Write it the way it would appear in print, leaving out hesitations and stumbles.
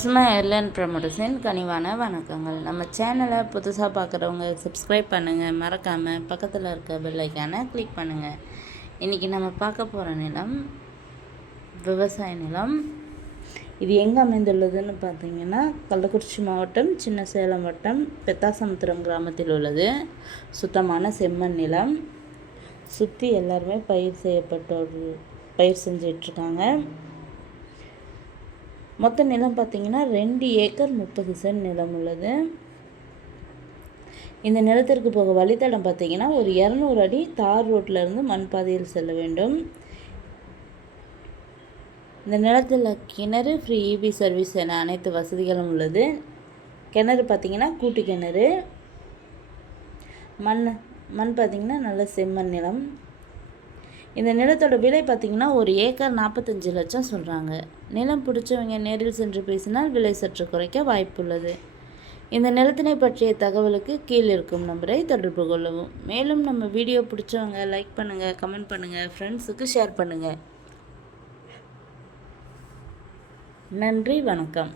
சும்மா ஏர்லைன் ப்ரமோட்டர்ஸின் கனிவான வணக்கங்கள். நம்ம சேனலை புதுசாக பார்க்குறவங்க சப்ஸ்கிரைப் பண்ணுங்கள், மறக்காமல் பக்கத்தில் இருக்க பெல் ஐக்கானை கிளிக் பண்ணுங்கள். இன்றைக்கி நம்ம பார்க்க போகிற நிலம் விவசாய நிலம். இது எங்கே அமைந்துள்ளதுன்னு பார்த்தீங்கன்னா கள்ளக்குறிச்சி மாவட்டம், சின்ன சேலம் வட்டம், பெத்தாசமுத்திரம் கிராமத்தில் உள்ளது. சுத்தமான செம்மண் நிலம். சுற்றி எல்லாருமே பயிர் செஞ்சிட்ருக்காங்க. மொத்த நிலம் பார்த்திங்கன்னா 2 ஏக்கர் 30 சென்ட் நிலம் உள்ளது. இந்த நிலத்திற்கு போக வழித்தடம் பார்த்திங்கன்னா ஒரு 200 அடி தார் ரோட்டிலிருந்து மண் பாதையில் செல்ல வேண்டும். இந்த நிலத்தில் கிணறு, ஃப்ரீ இபி சர்வீஸ் என அனைத்து வசதிகளும் உள்ளது. கிணறு பார்த்திங்கன்னா கூட்டு கிணறு. மண் பார்த்திங்கன்னா நல்ல செம்மண் நிலம். இந்த நிலத்தோட விலை பார்த்திங்கன்னா ஒரு ஏக்கர் 45 லட்சம் சொல்கிறாங்க. நிலம் பிடிச்சவங்க நேரில் சென்று பேசினால் விலை சற்று குறைக்க வாய்ப்புள்ளது. இந்த நிலத்தினை பற்றிய தகவலுக்கு கீழ் இருக்கும் நம்பரை தொடர்பு கொள்ளவும். மேலும் நம்ம வீடியோ பிடிச்சவங்க லைக் பண்ணுங்கள், கமெண்ட் பண்ணுங்கள், ஃப்ரெண்ட்ஸுக்கு ஷேர் பண்ணுங்கள். நன்றி, வணக்கம்.